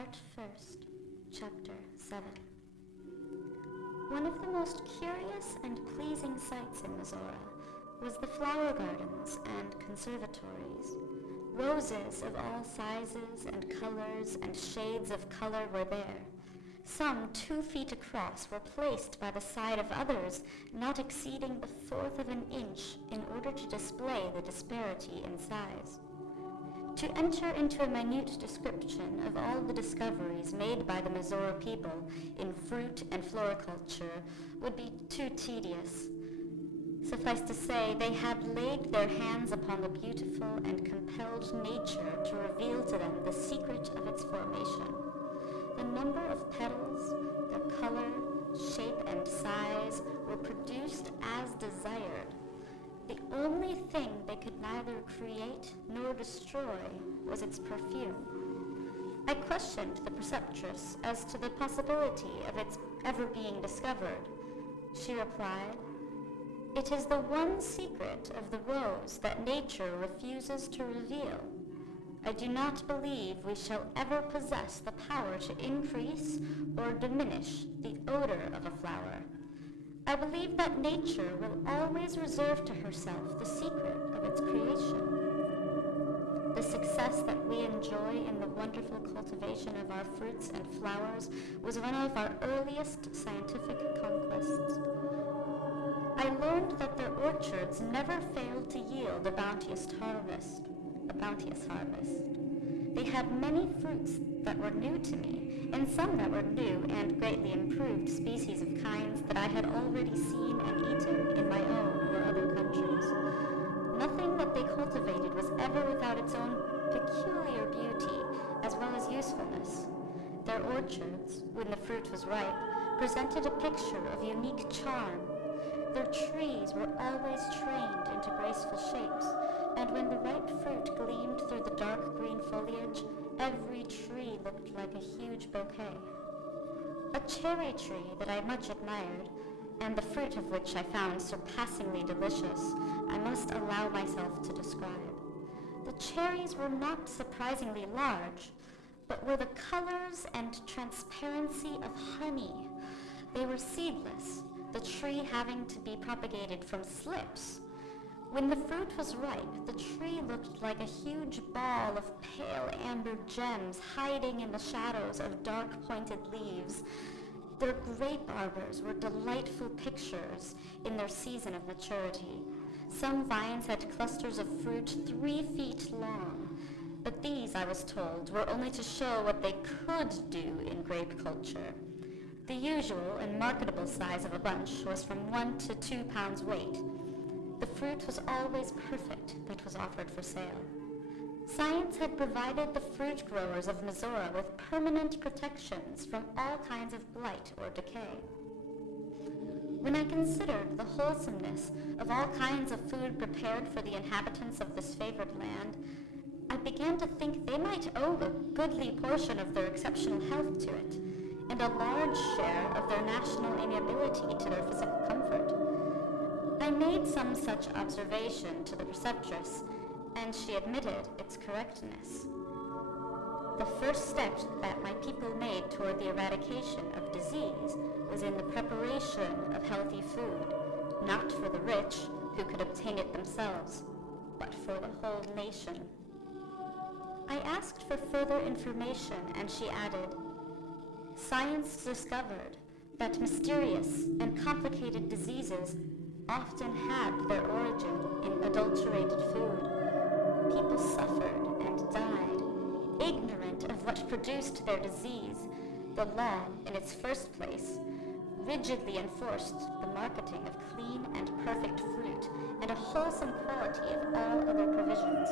Part 1st, Chapter 7. One of the most curious and pleasing sights in Mizora was the flower gardens and conservatories. Roses of all sizes and colors and shades of color were there. Some 2 feet across were placed by the side of others not exceeding the fourth of an inch in order to display the disparity in size. To enter into a minute description of all the discoveries made by the Mizora people in fruit and floriculture would be too tedious. Suffice to say, they had laid their hands upon the beautiful and compelled nature to reveal to them the secret of its formation. The number of petals, their color, shape, and size were produced as desired. The only thing they could neither create nor destroy was its perfume. I questioned the preceptress as to the possibility of its ever being discovered. She replied, "It is the one secret of the rose that nature refuses to reveal. I do not believe we shall ever possess the power to increase or diminish the odor of a flower. I believe that nature will always reserve to herself the secret of its creation. The success that we enjoy in the wonderful cultivation of our fruits and flowers was one of our earliest scientific conquests. I learned that their orchards never failed to yield a bounteous harvest. They had many fruits that were new to me, and some that were new and greatly improved species of kinds that I had already seen and eaten in my own or other countries. Nothing that they cultivated was ever without its own peculiar beauty as well as usefulness. Their orchards, when the fruit was ripe, presented a picture of unique charm. Their trees were always trained into graceful shapes, and when the ripe fruit gleamed through the dark green foliage, every tree looked like a huge bouquet. A cherry tree that I much admired, and the fruit of which I found surpassingly delicious, I must allow myself to describe. The cherries were not surprisingly large, but were the colors and transparency of honey. They were seedless, the tree having to be propagated from slips. When the fruit was ripe, the tree looked like a huge ball of pale amber gems hiding in the shadows of dark pointed leaves. Their grape arbors were delightful pictures in their season of maturity. Some vines had clusters of fruit 3 feet long, but these, I was told, were only to show what they could do in grape culture. The usual and marketable size of a bunch was from 1 to 2 pounds weight. The fruit was always perfect that was offered for sale. Science had provided the fruit growers of Mizora with permanent protections from all kinds of blight or decay. When I considered the wholesomeness of all kinds of food prepared for the inhabitants of this favored land, I began to think they might owe a goodly portion of their exceptional health to it, and a large share of their national amiability to their physical comfort. I made some such observation to the preceptress, and she admitted its correctness. The first step that my people made toward the eradication of disease was in the preparation of healthy food, not for the rich, who could obtain it themselves, but for the whole nation. I asked for further information, and she added, "Science discovered that mysterious and complicated diseases often had their origin in adulterated food. People suffered and died, ignorant of what produced their disease. The law, in its first place, rigidly enforced the marketing of clean and perfect fruit and a wholesome quality of all other provisions.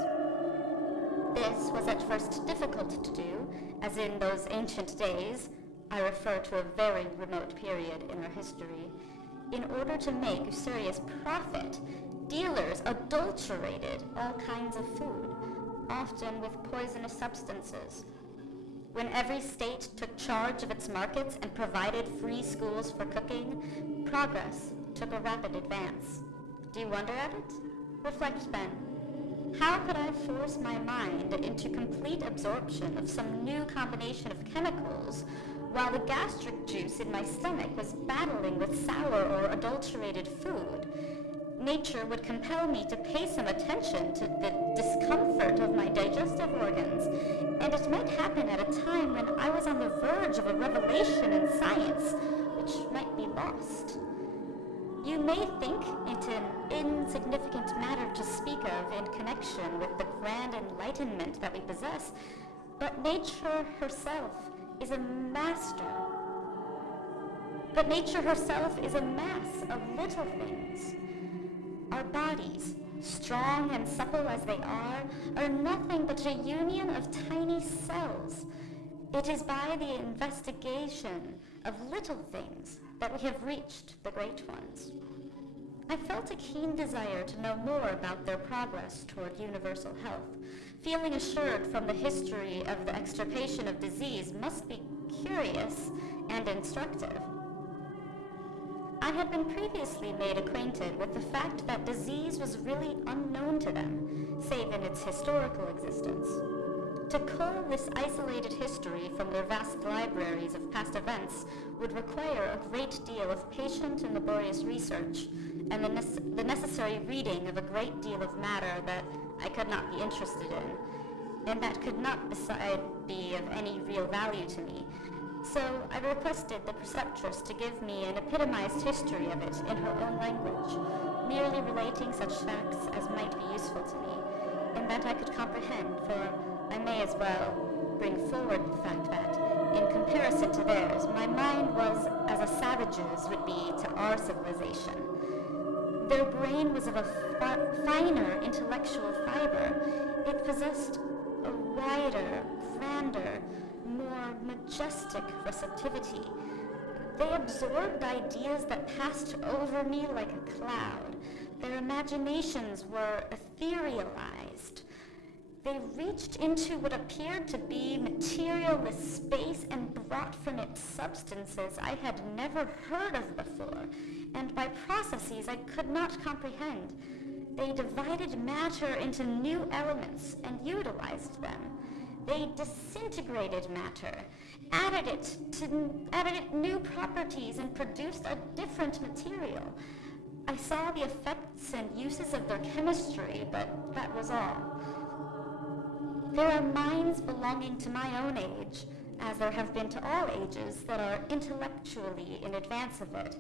This was at first difficult to do, as in those ancient days, I refer to a very remote period in our history, in order to make usurious profit, dealers adulterated all kinds of food, often with poisonous substances. When every state took charge of its markets and provided free schools for cooking, progress took a rapid advance. Do you wonder at it? Reflect then. How could I force my mind into complete absorption of some new combination of chemicals while the gastric juice in my stomach was battling with sour or adulterated food? Nature would compel me to pay some attention to the discomfort of my digestive organs, and it might happen at a time when I was on the verge of a revelation in science, which might be lost. You may think it an insignificant matter to speak of in connection with the grand enlightenment that we possess, but nature herself is a master. But nature herself is a mass of little things. Our bodies, strong and supple as they are nothing but a union of tiny cells. It is by the investigation of little things that we have reached the great ones. I felt a keen desire to know more about their progress toward universal health, feeling assured from the history of the extirpation of disease must be curious and instructive. I had been previously made acquainted with the fact that disease was really unknown to them, save in its historical existence. To cull this isolated history from their vast libraries of past events would require a great deal of patient and laborious research, and the necessary reading of a great deal of matter that I could not be interested in, and that could not beside be of any real value to me. So I requested the preceptress to give me an epitomized history of it in her own language, merely relating such facts as might be useful to me, and that I could comprehend, for I may as well bring forward the fact that, in comparison to theirs, my mind was as a savage's would be to our civilization. Their brain was of a finer intellectual fiber. It possessed a wider, grander, more majestic receptivity. They absorbed ideas that passed over me like a cloud. Their imaginations were etherealized. They reached into what appeared to be materialless space and brought from it substances I had never heard of before, and by processes I could not comprehend. They divided matter into new elements and utilized them. They disintegrated matter, added it new properties, and produced a different material. I saw the effects and uses of their chemistry, but that was all. There are minds belonging to my own age, as there have been to all ages, that are intellectually in advance of it.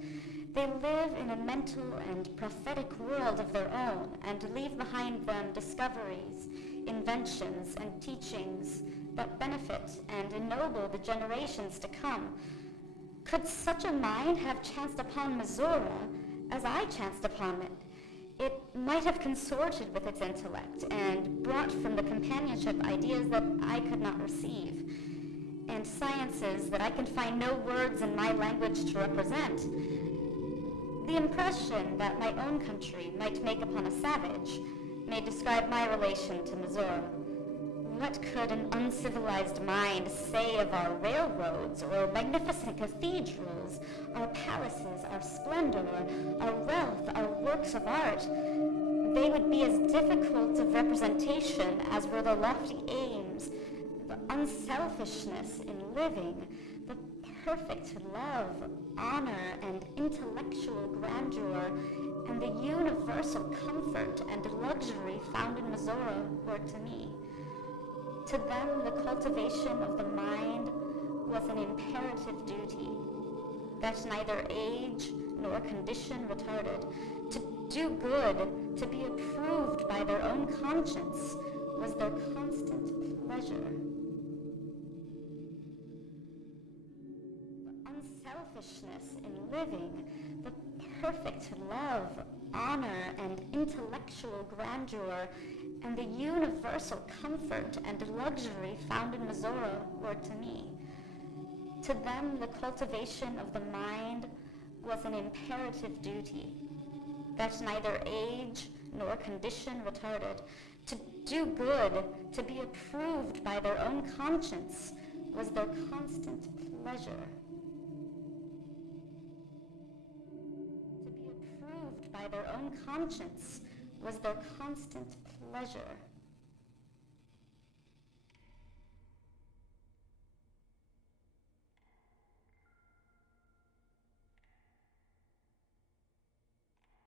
They live in a mental and prophetic world of their own, and leave behind them discoveries, inventions, and teachings that benefit and ennoble the generations to come. Could such a mind have chanced upon Mizora, as I chanced upon it, it might have consorted with its intellect and brought from the companionship ideas that I could not receive, and sciences that I can find no words in my language to represent. The impression that my own country might make upon a savage may describe my relation to Mizora. What could an uncivilized mind say of our railroads or magnificent cathedrals, our palaces, our splendor, our wealth, our works of art? They would be as difficult of representation as were the lofty aims, the unselfishness in living, the perfect love, honor, and intellectual grandeur, and the universal comfort and luxury found in Mizora were to me. To them, the cultivation of the mind was an imperative duty that neither age nor condition retarded. To do good, to be approved by their own conscience, was their constant pleasure. The unselfishness in living, the perfect love, honor, and intellectual grandeur, and the universal comfort and luxury found in Mizora were to me. To them, the cultivation of the mind was an imperative duty that neither age nor condition retarded. To do good, to be approved by their own conscience, was their constant pleasure. To be approved by their own conscience was their constant pleasure